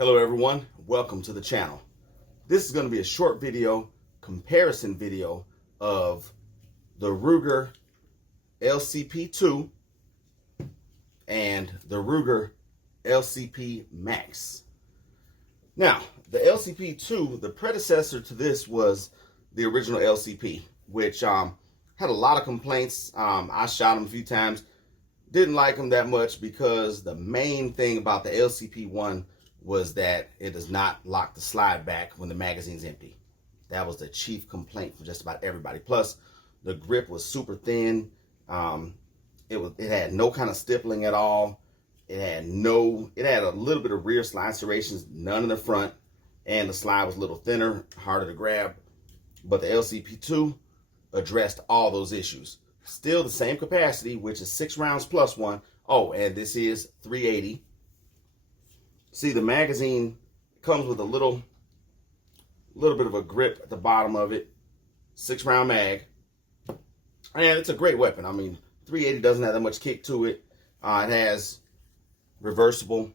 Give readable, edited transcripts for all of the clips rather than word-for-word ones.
Hello everyone, welcome to the channel. This is going to be a short video, comparison video of the RUGER LCP2 and the RUGER LCP MAX. Now, the LCP2, the predecessor to this was the original LCP, which had a lot of complaints. I shot them a few times, didn't like them that much because the main thing about the LCP1 was that it does not lock the slide back when the magazine's empty. That was the chief complaint from just about everybody. Plus, the grip was super thin. It had no kind of stippling at all. It had a little bit of rear slide serrations, none in the front, and the slide was a little thinner, harder to grab. But the LCP2 addressed all those issues. Still the same capacity, which is 6 rounds plus 1. Oh, and this is 380. See, the magazine comes with a little bit of a grip at the bottom of it. 6-round mag. And it's a great weapon. I mean, 380 doesn't have that much kick to it. It has reversible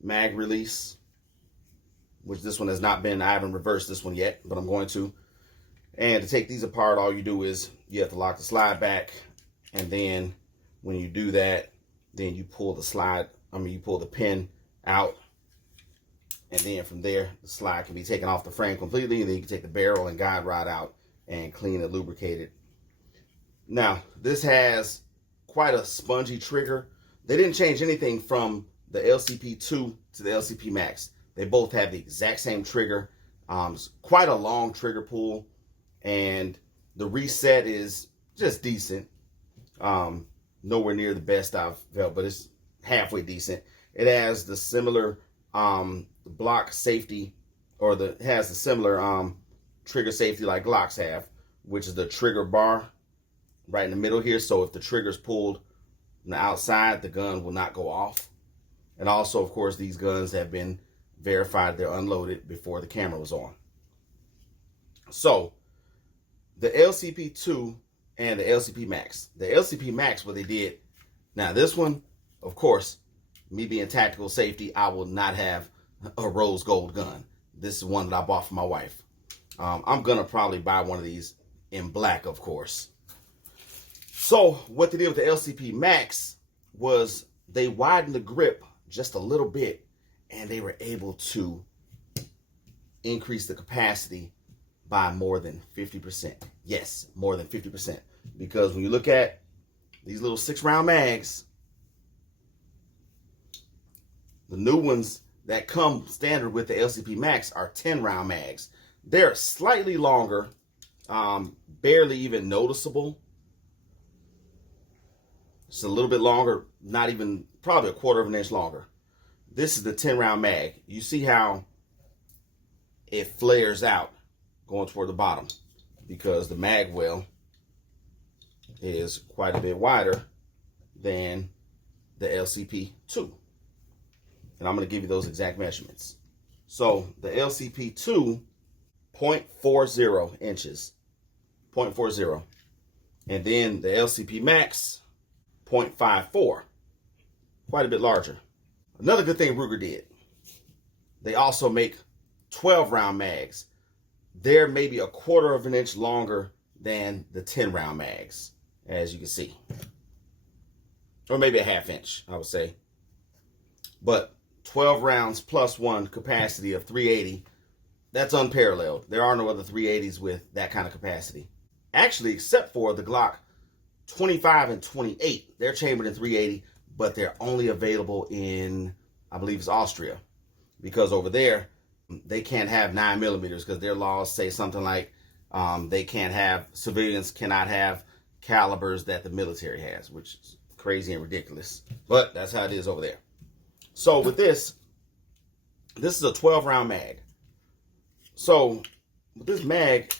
mag release, which this one has not been. I haven't reversed this one yet, but I'm going to. And to take these apart, all you do is you have to lock the slide back. And then when you do that, then you pull the pin out. And then from there, the slide can be taken off the frame completely, and then you can take the barrel and guide rod out and clean and lubricate it. Now, this has quite a spongy trigger. They didn't change anything from the LCP2 to the LCP MAX. They both have the exact same trigger. It's quite a long trigger pull, and the reset is just decent. Nowhere near the best I've felt, but it's halfway decent. It has the similar block safety, or has the similar trigger safety like Glocks have, which is the trigger bar right in the middle here. So if the trigger's pulled on the outside, the gun will not go off. And also, of course, these guns have been verified they're unloaded before the camera was on. So the LCP2 and the LCP MAX. The LCP MAX, what they did, now this one, of course, me being tactical safety, I will not have a rose gold gun. This is one that I bought for my wife. I'm gonna probably buy one of these in black, of course. So what they did with the LCP MAX was they widened the grip just a little bit, and they were able to increase the capacity by more than 50%. Yes, more than 50%. Because when you look at these little 6-round mags, the new ones that come standard with the LCP MAX are 10-round mags. They're slightly longer, barely even noticeable. It's a little bit longer, not even, probably a 1/4 of an inch longer. This is the 10-round mag. You see how it flares out going toward the bottom because the mag well is quite a bit wider than the LCP2. And I'm going to give you those exact measurements. So the LCP2, 0.40 inches, 0.40. And then the LCP MAX, 0.54, quite a bit larger. Another good thing Ruger did, they also make 12-round mags. They're maybe a 1/4 of an inch longer than the 10-round mags, as you can see. Or maybe a 1/2 inch, I would say. But 12 rounds plus 1 capacity of 380, that's unparalleled. There are no other 380s with that kind of capacity. Actually, except for the Glock 25 and 28. They're chambered in 380, but they're only available in, I believe it's Austria. Because over there, they can't have 9mm because their laws say something like civilians cannot have calibers that the military has, which is crazy and ridiculous. But that's how it is over there. So with this is a 12-round mag. So with this mag,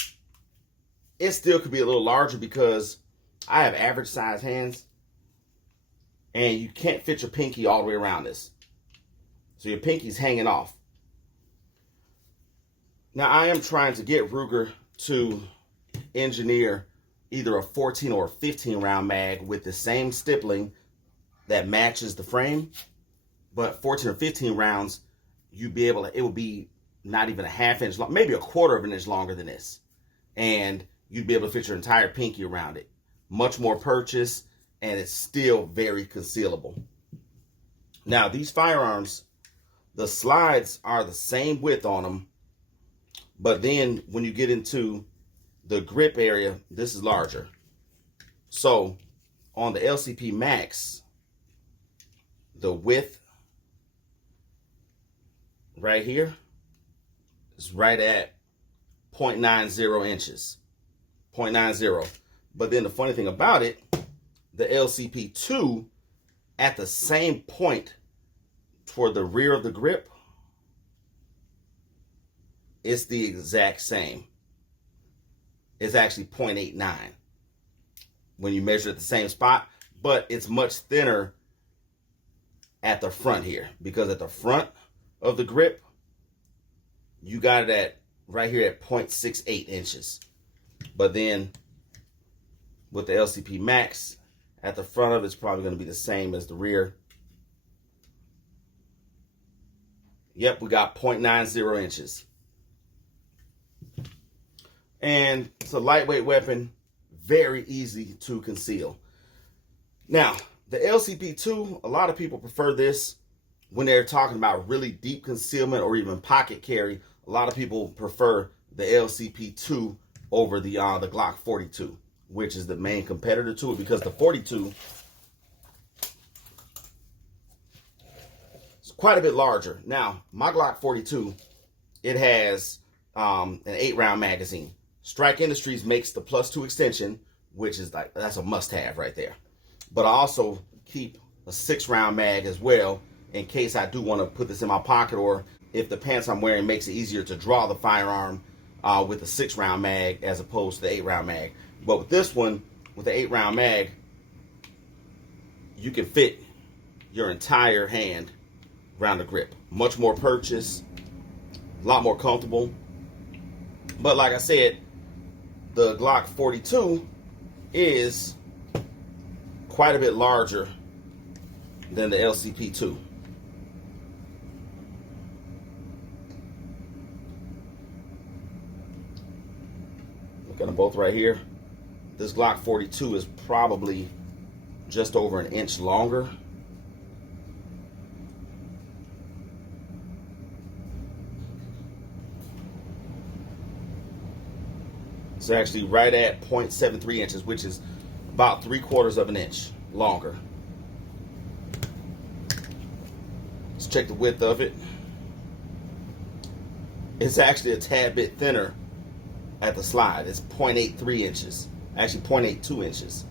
it still could be a little larger because I have average size hands and you can't fit your pinky all the way around this. So your pinky's hanging off. Now I am trying to get Ruger to engineer either a 14 or a 15-round mag with the same stippling that matches the frame. But 14 or 15 rounds you'd be able to, it would be not even a half inch long, maybe a quarter of an inch longer than this. And you'd be able to fit your entire pinky around it. Much more purchase, and it's still very concealable. Now, these firearms, the slides are the same width on them, but then when you get into the grip area, this is larger. So on the LCP Max, the width right here is right at 0.90 inches. 0.90. But then the funny thing about it, the LCP2 at the same point toward the rear of the grip, it's the exact same. It's actually 0.89 when you measure at the same spot, but it's much thinner at the front here, because at the front of the grip, you got it at right here at 0.68 inches. But then with the LCP Max, at the front of it's probably going to be the same as the rear. Yep, we got 0.90 inches. And it's a lightweight weapon, very easy to conceal. Now, the LCP2, a lot of people prefer this when they're talking about really deep concealment or even pocket carry. A lot of people prefer the LCP2 over the Glock 42, which is the main competitor to it, because the 42 is quite a bit larger. Now, my Glock 42, it has an 8-round magazine. Strike Industries makes the +2 extension, which is like, that's a must-have right there. But I also keep a 6-round mag as well, in case I do want to put this in my pocket, or if the pants I'm wearing makes it easier to draw the firearm with a 6-round mag as opposed to the 8-round mag. But with this one, with the 8-round mag, you can fit your entire hand around the grip. Much more purchase, a lot more comfortable. But like I said, the Glock 42 is quite a bit larger than the LCP2. Look at them both right here. This Glock 42 is probably just over an inch longer. It's actually right at 0.73 inches, which is about 3/4 of an inch longer. Let's check the width of it. It's actually a tad bit thinner at the slide. It's 0.83 inches, actually 0.82 inches.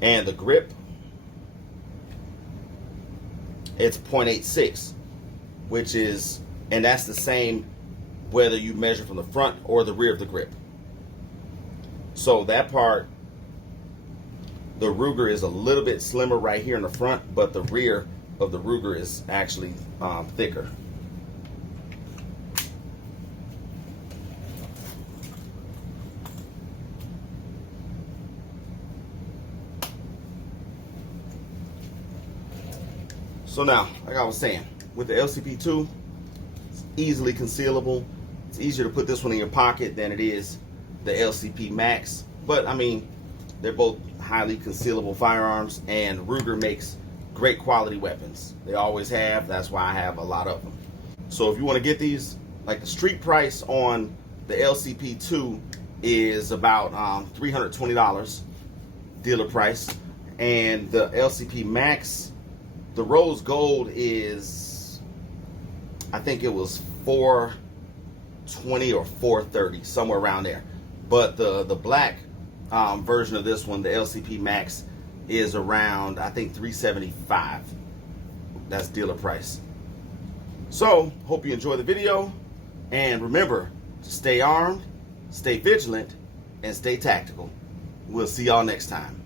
And the grip, it's 0.86, which is, and that's the same whether you measure from the front or the rear of the grip. So that part, the Ruger is a little bit slimmer right here in the front, but the rear of the Ruger is actually thicker. So now, like I was saying, with the LCP2, it's easily concealable. It's easier to put this one in your pocket than it is the LCP Max. But I mean, they're both highly concealable firearms, and Ruger makes great quality weapons. They always have. That's why I have a lot of them. So if you want to get these, like the street price on the LCP2 is about $320 dealer price, and the LCP Max, the rose gold is, I think it was $420 or $430, somewhere around there. But the black version of this one, the LCP Max, is around, I think, $375. That's dealer price. So, hope you enjoy the video. And remember to stay armed, stay vigilant, and stay tactical. We'll see y'all next time.